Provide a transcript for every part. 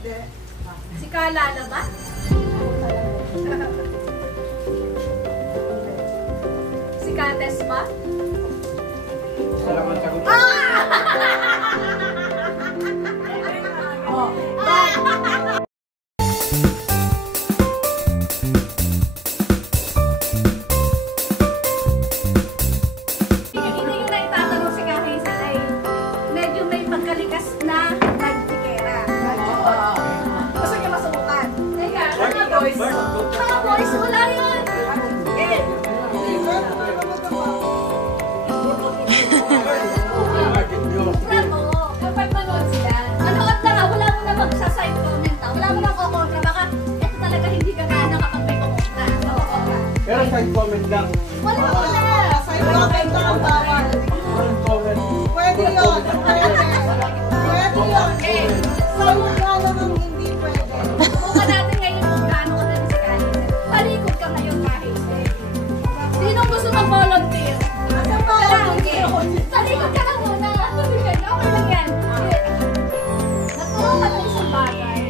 Si Kalala ba? Si Kates ba? Salamat sagot. Boys, wala yun! Kapag manood sila, manood na nga, wala mo na magsaside comment, wala mo na kukontra, baka eto talaga hindi ka gana kapag may kumontra. Pero side comment lang. Wala. Side comment lang ang bawal. Pwede yun. Pwede yun. Sa'yo nga namang hindi pwede. Buka natin ngayon kung gaano ka natin si Kalisa. Palikod ka ngayon kahit. Sino gusto mag-volunteer? Talikod ka na muna. Okay lang yan. Natuwa ka ng isang bagay.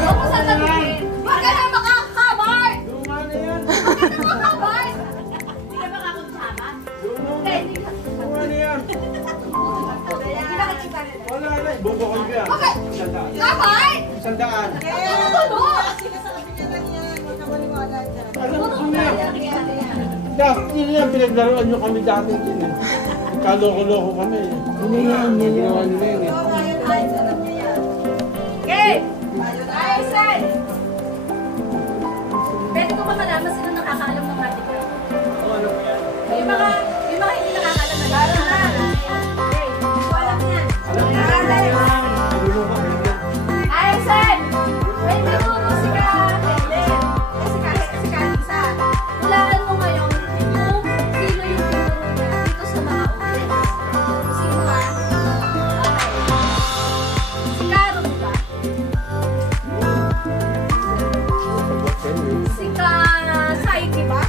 Huwag mo sasabihin. Huwag ka na makakabar! Luma na yan. Huwag ka na makabar! Hindi ka makakunsama? Hindi ka. Luma na yan. Hindi nakikita nila. Wala na. Bubukol ko yan. Okay. 100. Kapay! 100. Sinasabi niya lang yan. Huwag ka maniwala dyan. Alam ko na yan. Yun yan, pinaglaruan nyo kami dati din eh. Kaloko-loko kami eh. Hindi yan, ginawa nyo yun eh. Okay! Ayos! Pwede ko ba malaman sino nakakaalam ng matik? Yung mga hindi nakakaalam na lahat. Okay, wala mo yan. Ayos! Pwede mo si Kalisa. Hulaan mo ngayon kung sino yung tinuro niya dito sa mga audience. Sino ba? Okay. Si Karo ba? Si Saiki ba?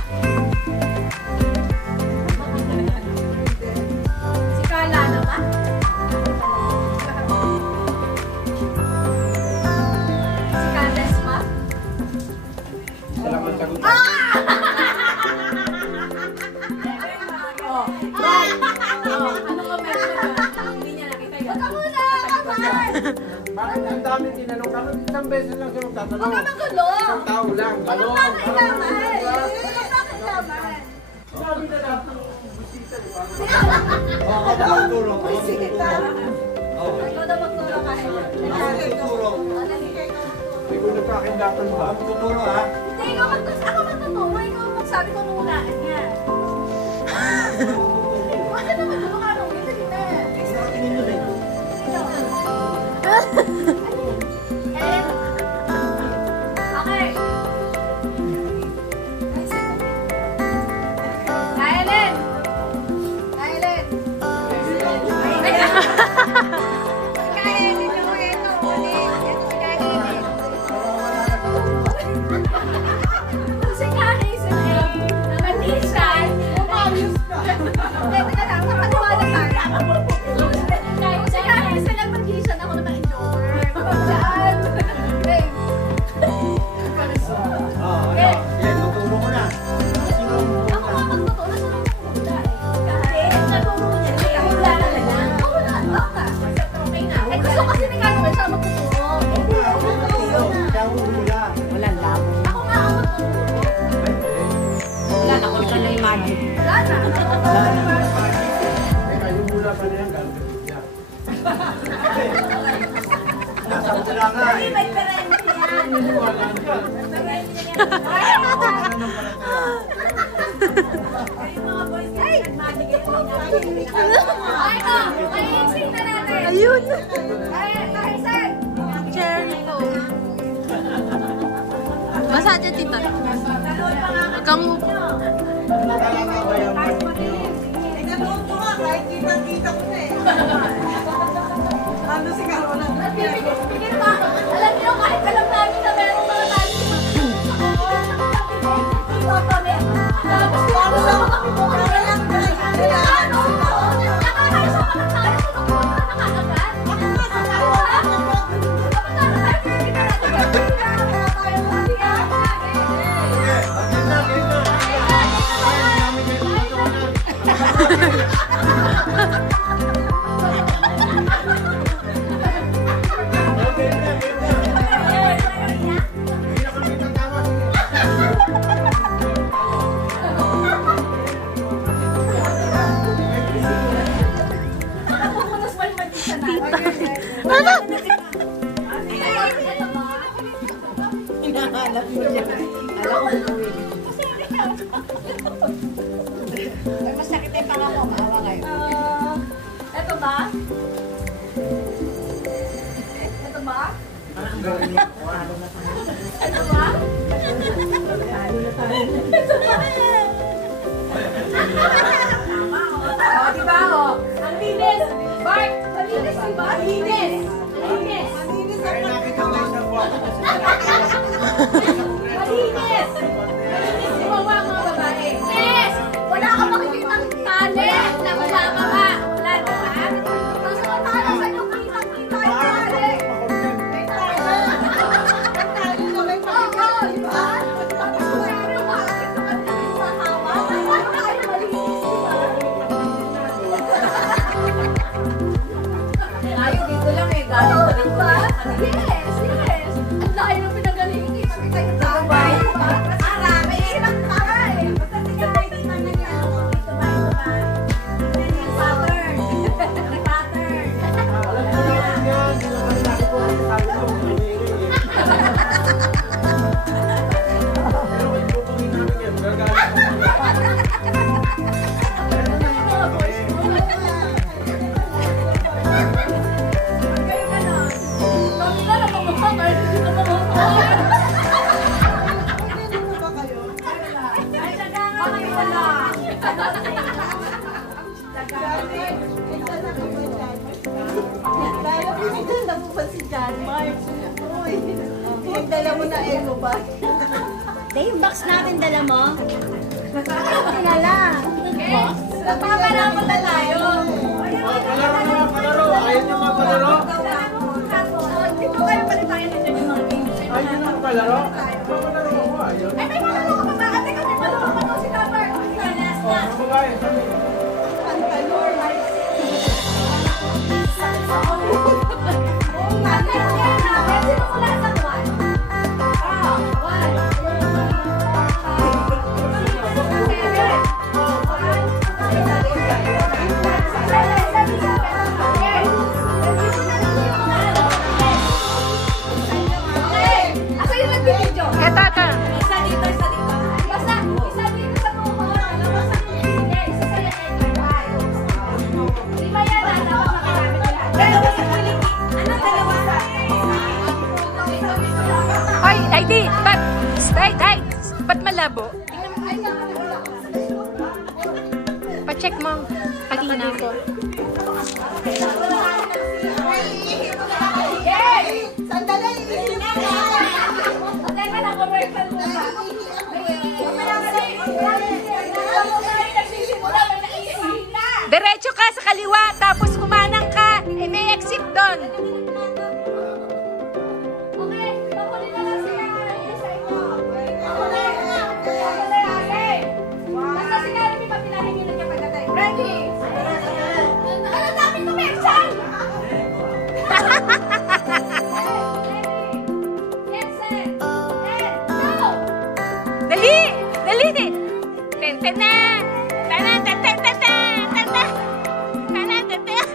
Si Kalala ba? Si Kates ba? Salamat sagot. Ano ka meron? Hindi niya nakita yun. Wag ka muna! Kapal! Bakit ang daming tinanong kami? Isang beses lang siya magtatanong. Huwag ka magulo! Isang tao lang. Walang pakailaman! Walang pakailaman! Sabi na lahat ng bisita, di ba? Bisita. Ikaw na magturo kahit. Hindi ko nagkakindatan ba? Tuturo ha? Hindi, ikaw magturo. Ako magtuturo. Ikaw magsabi ko nung ulaan niya. Huwag ka na magulo ka nung ito din na. Okay. Kaelen! Kaelen! Kaelen! Ito ulit. Ito si Kaelen. Si Kaelen na matisan. Umayos ka. Pwede ka lang. Kapaniwala ka. Si Kaelen na matisan. Ako naman enjoyer. Saan? Okay. Okay. Tuturo mo na. Ako nga magtuturo sa mga kumula eh. Kasi naturo niya. Kaya wala na lang. Wala. Baka. Okay na. Eh gusto kasi ni Kano siya magtuturo. Wala lang. Ako nga ang magtuturo. Wala na. Wala na yung magic. Wala na. Yung mula pa na yan, gagawin niya. Nasabi na nga eh. May parente yan. Wala na. Ayun! Kahisan! Cherry po. Basa dyan, tita. Huwag kang Naganood ko nga kahit kita ko na eh. Ano si Carola? Bigyan pa! Alam niyo, kahit alam namin na meron mga tayo tapos ano sa mga pibukan na lang nakakayos ako ng tayo sa kontra na kaagad. Hinahanap mo niya. Alam ko. Ay, mas nakita yung pangako. Maawa kayo. Ito ba? Ito ba? Ito ba? Oh, diba, oh? Ang linis! Bart, malinis, diba? Linis! Linis! Malinis ang nakita mo. Malinis! Malinis si Wawa, mga babae. Yes! Wala ka makikitang talent na bumababa. Wala na ba? Mas matala sa inyo, kitang-kita yung talent. May talent. Ang talo na may Oo, diba? Tapos siyempre, bakit ito ka din mahawa? Wala tayo malinis, diba? Ayaw dito lang eh. Galing Oo, pa rin diba? Yes, yes. Ang layo ng pinagaling. Sabi kayo tayo. Marami. Hirap ka eh. Basta sige, titignan na niya. Ito ba, ito ba? Yung pattern. Yung pattern. Alam ko naman yan. Hindi naman laki po ang sabi ko. Pero kung tutuloy namin yan, gagalit ko. Kayo ka na. Sabi ka na, mamahangay. Hindi ka mamahangay. Ano ba kayo? Ay, bakit wala? Lalo ko sinala mo ba si John Mark? Uy, pinagdala mo na eco ba? Day, yung box natin dala mo? Tingala. Yes. Nagpaparapat na tayo. Palaro naman, palaro. Ayaw niyo magpalaro? Hindi po kayo palipayan din yung mga games. Ayaw niyo magpalaro? Magpalaro ako, ayaw. Ay, may malaro ka pa. Ate ka, may malaro ka pa si Kapar. Last na. Ano ba yun? Sabi. Pantalor. Oo nga, meron yan na. Pero simula sa 1. Ah, 1. Ako yung nag-video. Eto, eto. Isa dito, isa dito. Basta, isa dito sa tuhod. Okay, isa sa leeg. Lima yan, dapat makarami ka lang. Dalawa sa kuliti. Ano, dalawa sa? Ay, ID. Ba't malabo? Pa-check mo. Patina ko. Yes! Sandali, iisip ko na. Teka lang, commercial muna. Mamaya kasi, alam mo tayo nagsisimula, may naisip na. Diretso ka sa kaliwa, tapos kumanang ka. Eh, may exit doon. Okay, makulit na lang siya. Isa ito. Makulit. Makulit, okay. Basta si Karami, papilahin nyo na niya pagkatay. Ready? Ano dami commercial? Get set. And go! Dali! Dali! Ten, ten na! Tanan, ten, ten, ten, ten, ten, ten. Tanan, ten, ten.